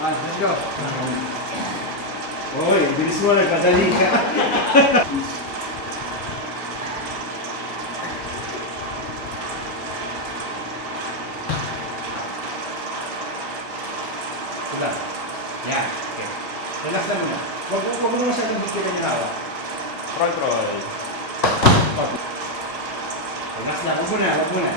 Let's go. Uy, bilis mo, nagpadali ka. Relax. Yan. Okay. Relax lang muna. Huwag mo masyadong bigilan yung hawak. Front roll. Relax lang. Huwag muna.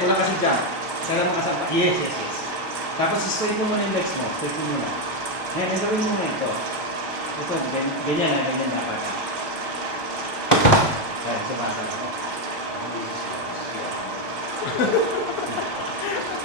Wala kasi dyan. Kaya makasama. Yes. Tapos straight mo muna yung legs mo. Straight mo muna. Ngayon, gawin mo muna ito. Ito, ganyan dapat. Kaya, sumasal ako.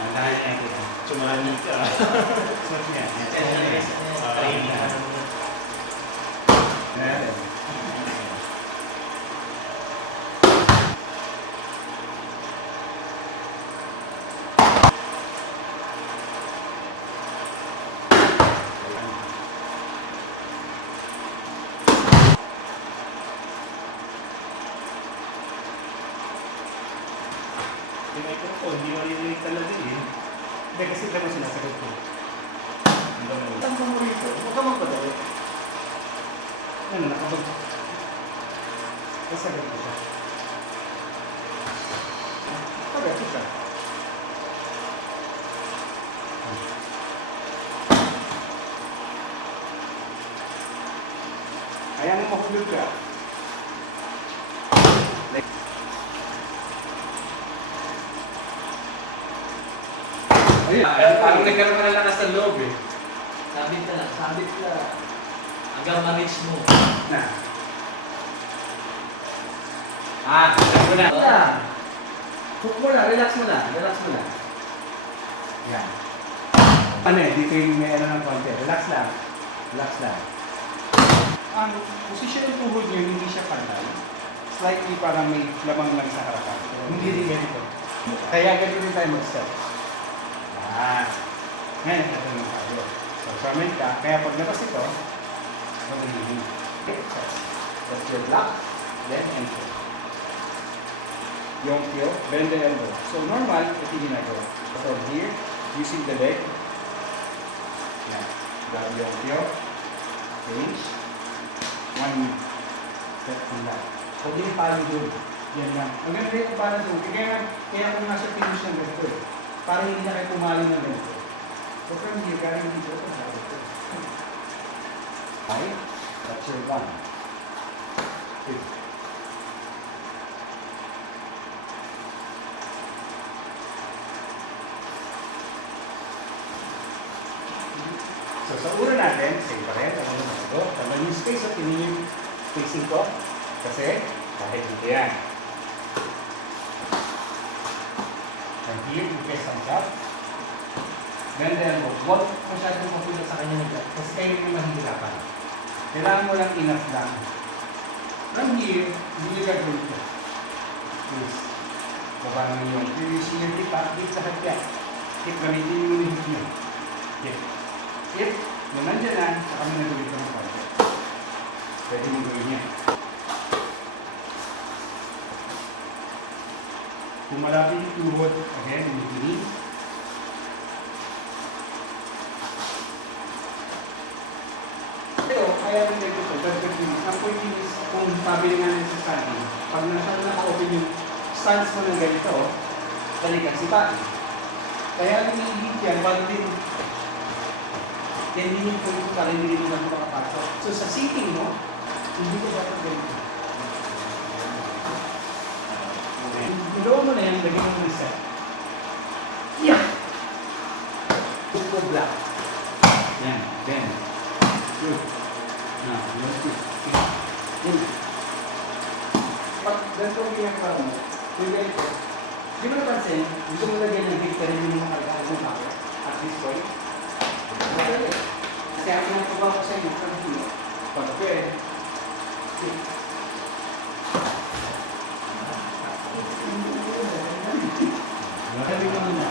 Ang dahil na ito. Sumani ka. Swatch niya. Ayan. Yung microphone, hindi maririnig talaga eh. Hindi, kasi ito mo sinasagot ko. Ang dami. Tama mo rito. Huwag ka magpadali. Ano, nakabag. Kasagot ko siya. Kasagot ko siya. Kaya mo mahulog ka. Ayun, parang nagkaroon ka na lakas ng loob eh. Sabit ka. Hanggang ma-reach mo. Na. Relax mo na. Hook mo na, relax mo na. Yan. Ano eh, dito yung may ano ng konti. Relax lang. Ang posisyon ng tuhod niyo, hindi siya pantay. Slightly parang may lamang lang sa harapan. Hindi rin ganito. Kaya ganito rin tayo mag-step. Ngayon, ito naman tayo. So, comment ka. Kaya pag labas ito, mag-iingin. Okay, so, that's your block, then enter. Yung heel, bend the elbow. So, normal, ito yung ginagawa. From here, using the leg. Yan. Grab yung heel. Change. One step on that. Huwag yung palo doon. Yan lang. Ang ganda yung palo doon. Kaya kung nasa finish ng ganito eh. Parang hindi na kayo pumalo ng ganito. So from here, galing dito, ito na ito. Okay? That's your 1. 2. So sa una natin, same pa rin. Ano naman ito? Tama yung space at yung spacing ko. Kasi, kahit dito yan. And here, you press thumbs up. Then huwag masyadong mapulat sa kanya nila. Kasi kayo yung mahihirapan. Kailangan mo lang enough lang. From here, hindi nyo gagawin ito. Please. Baba naman yung using your hip up, hip sa hatya. Hip, gamitin mo yung hip nyo. Hip. Hip, nung nandyan na, saka mo nagawin ito ng konti. Pwede mo gawin yan. Kung malapit yung tuhod, again, yung knee. Pero, kaya rin dito ito, ang point is, kung pabili nga nyo sa standing, pag naka-open yung stance mo ng ganito, talikan si Pati. Kaya nang i-hit yan, bago din, hindi yung point para hindi rin naman makapasok. So, sa sitting mo, hindi ko dapat ganito. Gawin mo na yan, lagyan mo reset. Yeah! Pupo black. Yan, then. Good. Now, let's do. Good. Pag ganito ang ginagawa mo, yung ganito, di mo napansin, gusto mo lagyan ng hip, pero hindi mo makalagay mo bakit. At this point, okay. Kasi ako nang tubaw ko sa inyo, from here. Pag pwede, sabi ko na.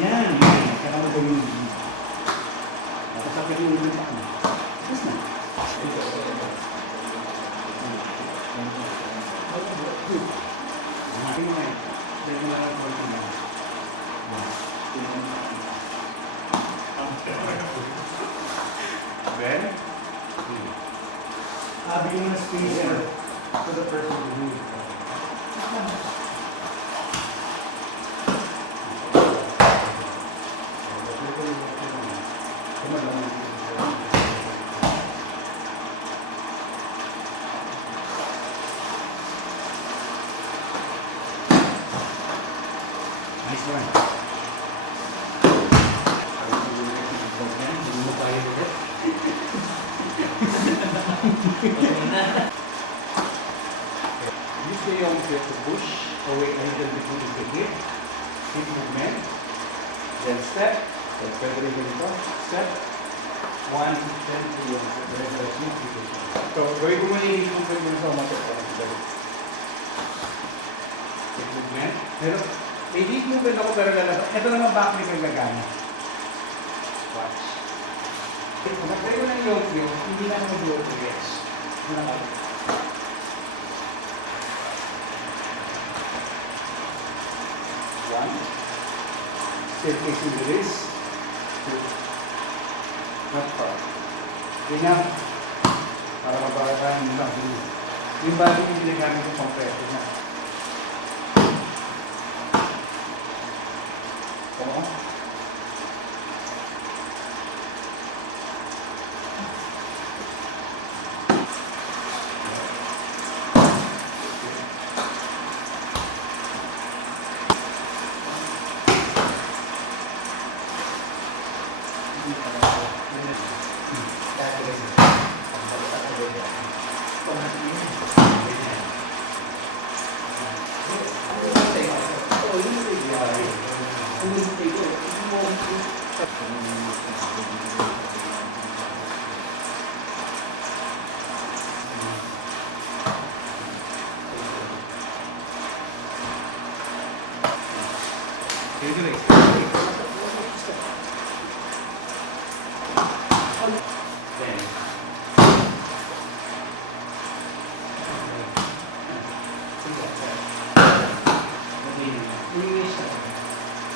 Yan. Kaya mo gawin mo. Tapos sabi ko yung sa akin. Tapos na. Good. Pwede mo na. Pwede mo na. Then, Sabi mo na space for the person to do it. Nice one. Hindi mo kaya ulit. Use the young foot to push away a little bit with the hip. Hip movement. Then step. Then pwede rin ganito. Step. 1, 10, 2, 1. So, gawin ko muna yung hip movement muna sa umatot. Hip movement. Pero, may hip movement ako pero lalabas. Ito naman back flip ang gagana. Watch. Kung nag-try ko ng yoke view, hindi na naman dual to yes. Muna ka. One. Still facing the wrist. Two. Not far. Enough. Para mabakataan mo lang. Yung body yung ginagamit ko pang pressure na. Oo.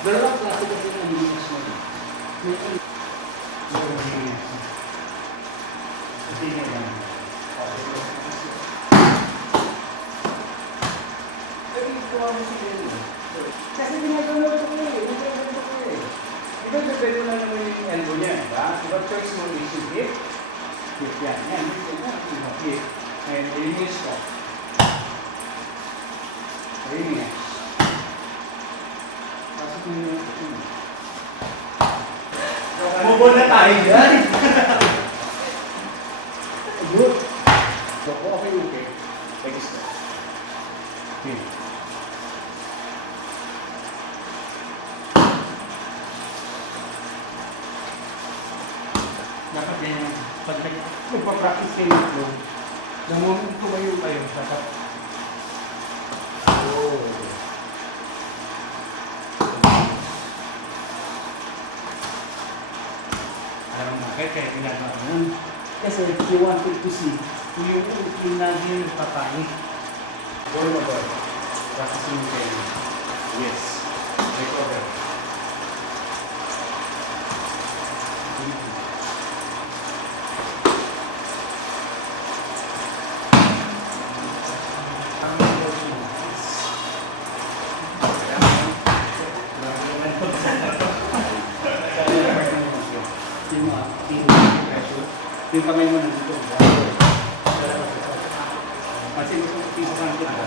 Dalawang klase kasi ng linis mo. May linis. Hindi niya yan. Kasi ginagawa ko eh. Diba depende lang naman yung elbow niya, diba? Diba choice mo is yung hip? Hip yan. Yan, hip. And linis ko. Linis. move na tayo dyan. Good. So, okay, okay. Take a step. Okay. Dapat yan yung pag nagpa-practice kayo ng flow, the moment tumayo kayo, dapat alam mo bakit kaya ginagawa ko yun? Kasi you wanted to see kung yung lagi yung papanik. Go na ba? Practicing kayo. Yes. Recover. Yung kamay mo nandito. Kasi piso ka nandito.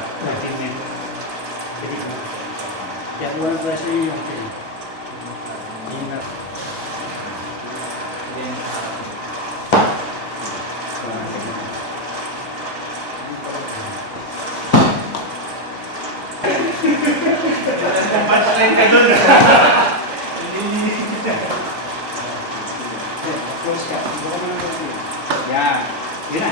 Kaya walang pressure yung akin. Ingat. Patalain ka doon. Close ka. Buka mo lang kasi. Yan. Yun na.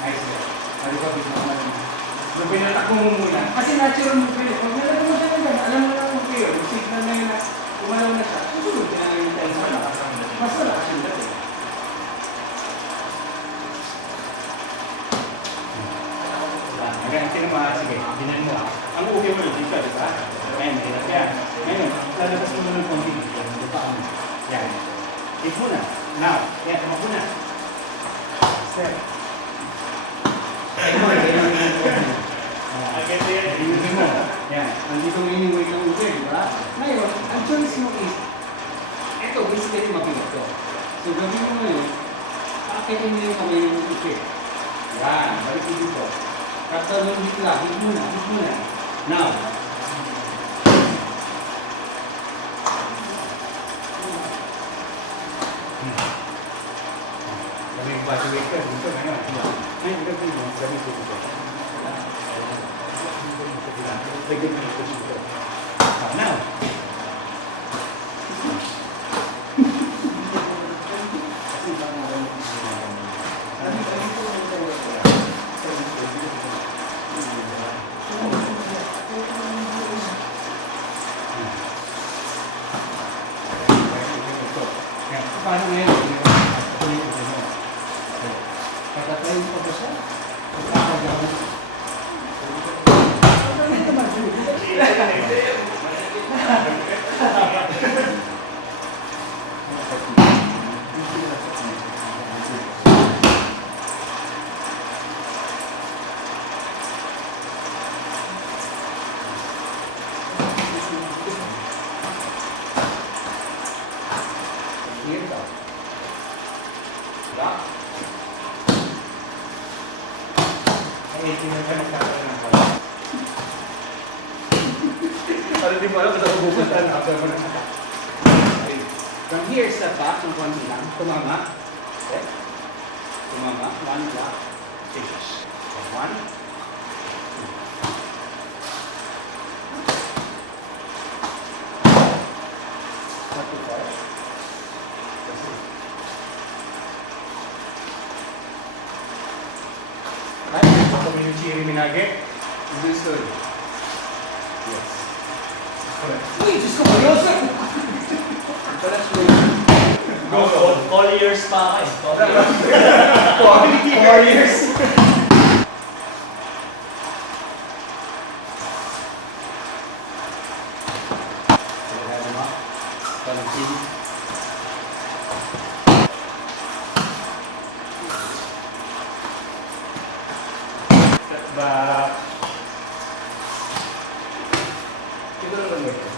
Nice yan. Ano ba bigla ka naman? Nung pinatakbo mo muna. Kasi natural mo pili. Pag nalagay mo siya naman, alam mo lang mo kayo. Signal na yun na umalaw na siya. Susunod ka na yung tayo sa malakas. Mas malakas yung dati. Ganyan, tinama. Sige, binan mo. Ang uwi mo dito, di ba? Ayan, hirap yan. Ngayon, lalabas mo ng konti dito. Di ba? Yan. Hit mo na. Now, yan, tumakbo na. Step. Ayun mo, Agad yan. Ayun mo. Yan. Nandito ngayon yung weight ng uwi, di ba? Ngayon, ang choice mo is, eto, basically mabigat to. So, gawin mo ngayon, pakitin mo yung kamay ng uwi. Yan, balik mo dito. Katalong dito lang, hit mo na, hit mo na. Now, kami yung body weight ka, dito ngayon. Ngayon, gawin mo, gawin mo dito. Lagyan mo ito dito. Now, paano ngayon? Pagkatayin pa ba siya? Here go. Lock. Ay, tinatawag na ng pala. Para di mo alam kung saan pupunta na after mo na. From here, step back ng konti lang. Tumama. Okay. Tumama. One block. Finish. So, one. Not too far. That's it. Right? Ito yung chiri minage. Understood. Yes. Correct. Uy, Diyos ko, seryoso! Go, all years pa kayo. 4 years. Step back. Ito na lang ito.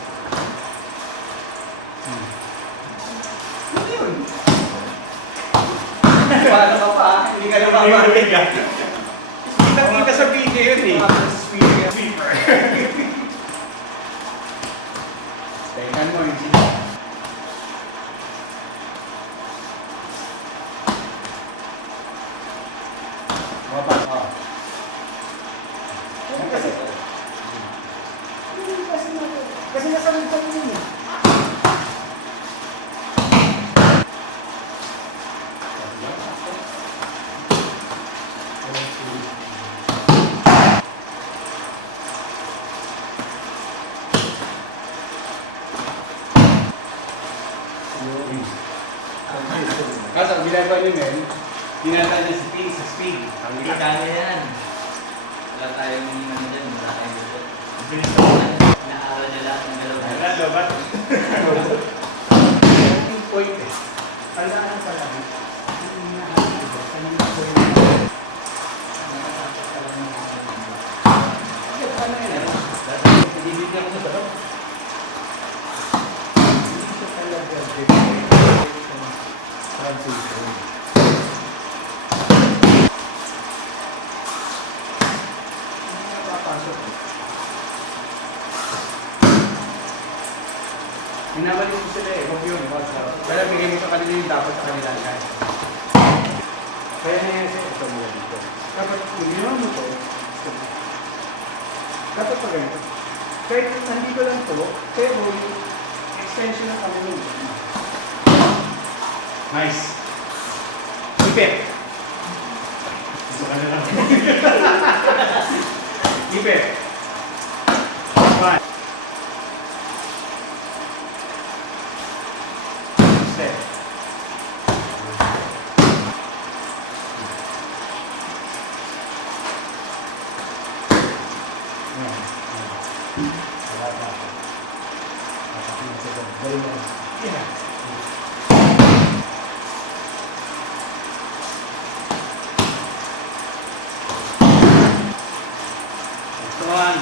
Ano yun? Paano ka pa? Hindi ka na mamarinig ah. Kita-kita sa video yun eh. Sweeper. Tingnan mo yung sila. Mababa. Oh. Kasi nasa mga yun eh. Kasi ang ginagawa ni Mel, dinatay niya sa speed. Hindi kaya yan. Wala tayong ano dyan, wala tayong dito. Bilis na ako. Inaaral niya lahat ng dalawa. Wala, lobat. Yung point eh. Alaan pa lang. Minabalik ko sila eh, huwag yun. Kaya bigay mo sa kanila yung dapat sa kanila. Kaya na yan siya, ito mo dito. Dapat kung ginawa mo to, dapat pa ganito. Kahit nandito lang to, pero yung extension ng kamay mo. Nice. Ipit. Gusto ka na lang. Ipit. One. Step. Yan. Wala pa. Nakapin sa ito. Galing mo. Yan. Tuwan.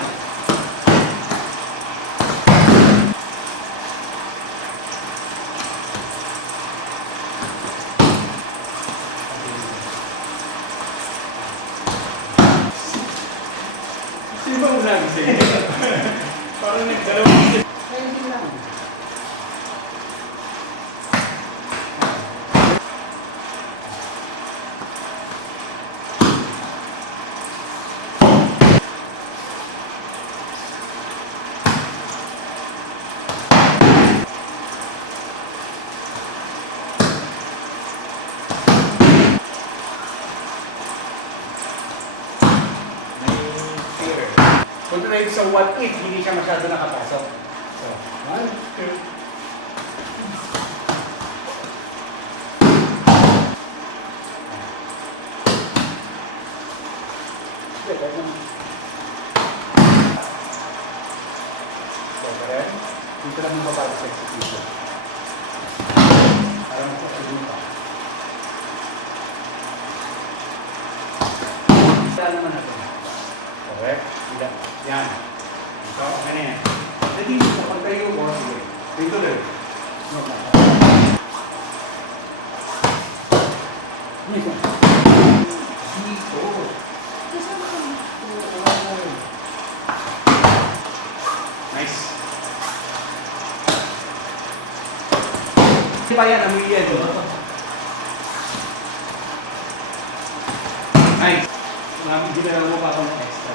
Sino ba muna gusto yun? Parang nagdalawang isip. Kaya hindi lang. Punta na ito sa what if hindi siya masyado nakapasok. So, 1, 2. Dito lang yung babago sa execution. Para magsasabihin pa. Saan naman natin? Correct. Yan. Ito, okay na yan. Jadi, kapag tayo ko, sige. Dito rin. Dito. Dito. Nice. Hindi pa yan, amoy yan. Nice. Ginala mo pa akong extra.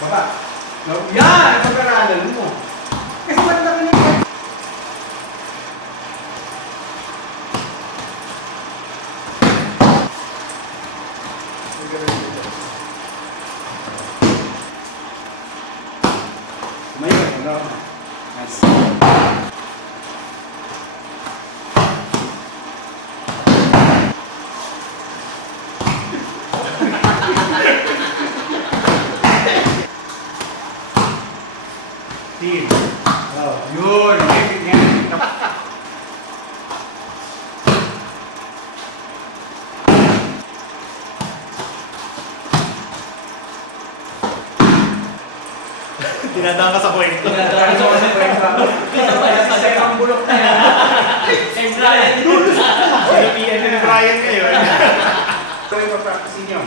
Baba. Yan! Pag-aralan mo. Kasi ba't na kanina? May ano? Nice. Team. Oh, yun. Dinadaan ka sa kwento. Dinadaan ka sa kwento. Dito pa yan, kasi ang bulok na yan. And Brian. Sinabihan na ng Brian ngayon. Ito yung papracticein nyo.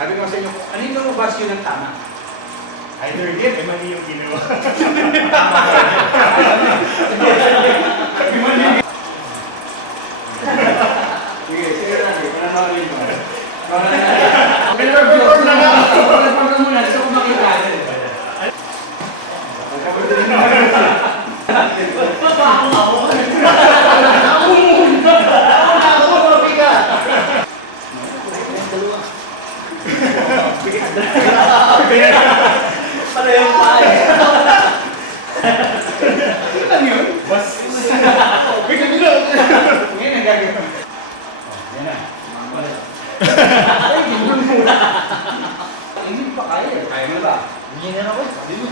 Sabi ko sa inyo, ano yung lumabas yun ng tama? Either hit, eh mali yung ginawa. Sige, sige lang. Pananawalin mo. Pinag-perform na nga. Pag-perform ka muna, gusto ko makita. Para yung paa. Ano yun? Bas. Bigla. Ngayon ang gagawin. Yan na. Ay, ginoon muna. Hindi pa kaya. Kaya mo ba? Hindi na ako. Sabi mo.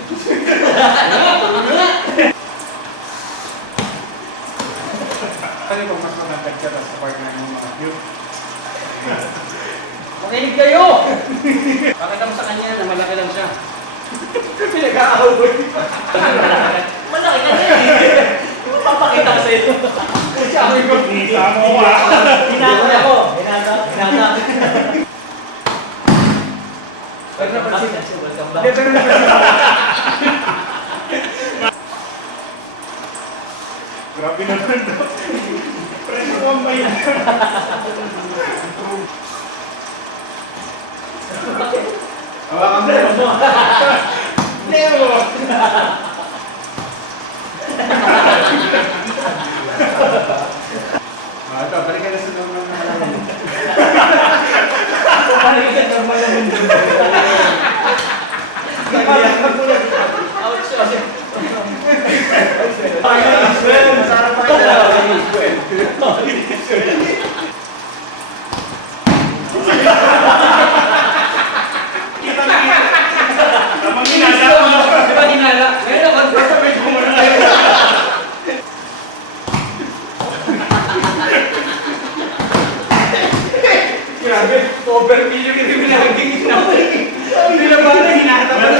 Ano kung mas magandang ka sa partner ng mga cute? Makinig kayo! Pakita mo sa kanya na malaki lang siya. Pinag-aaway. Malaki ka na eh. Papakita ko sa'yo. Sabi ko, Isa mo ka. Hinakot ako. Hinakot. Pag napansin, Welcome hindi, back. pero napansin. Grabe naman daw. Preno ko ang bayan. Hawakan mo. Nero! Ito, balik ka na sa normal na malaman. Balik Masarap pa yun. Kitang-kita. Tamang ginala mo. Di ba hinala? Ngayon ako, Sabay ko muna tayo. Grabe, overkill yung hindi mo naging. Hindi na ba na hinata pa